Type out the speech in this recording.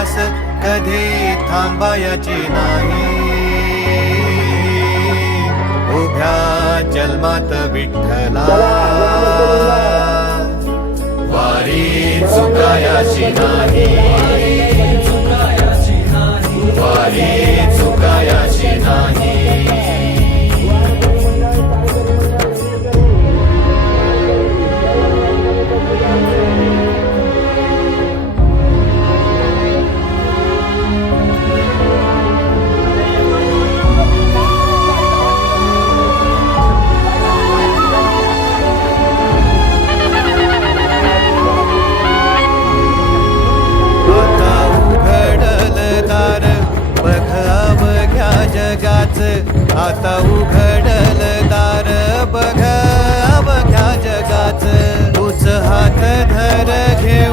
प्रवास कधी थांबायची नाही. उभ्या जन्मात विठ्ठला वारी चुकायाची नाही. वारी चुकायाची नाही. आता उघडल दार बघ अवघ्या जगाच. तूच हात धर घेऊ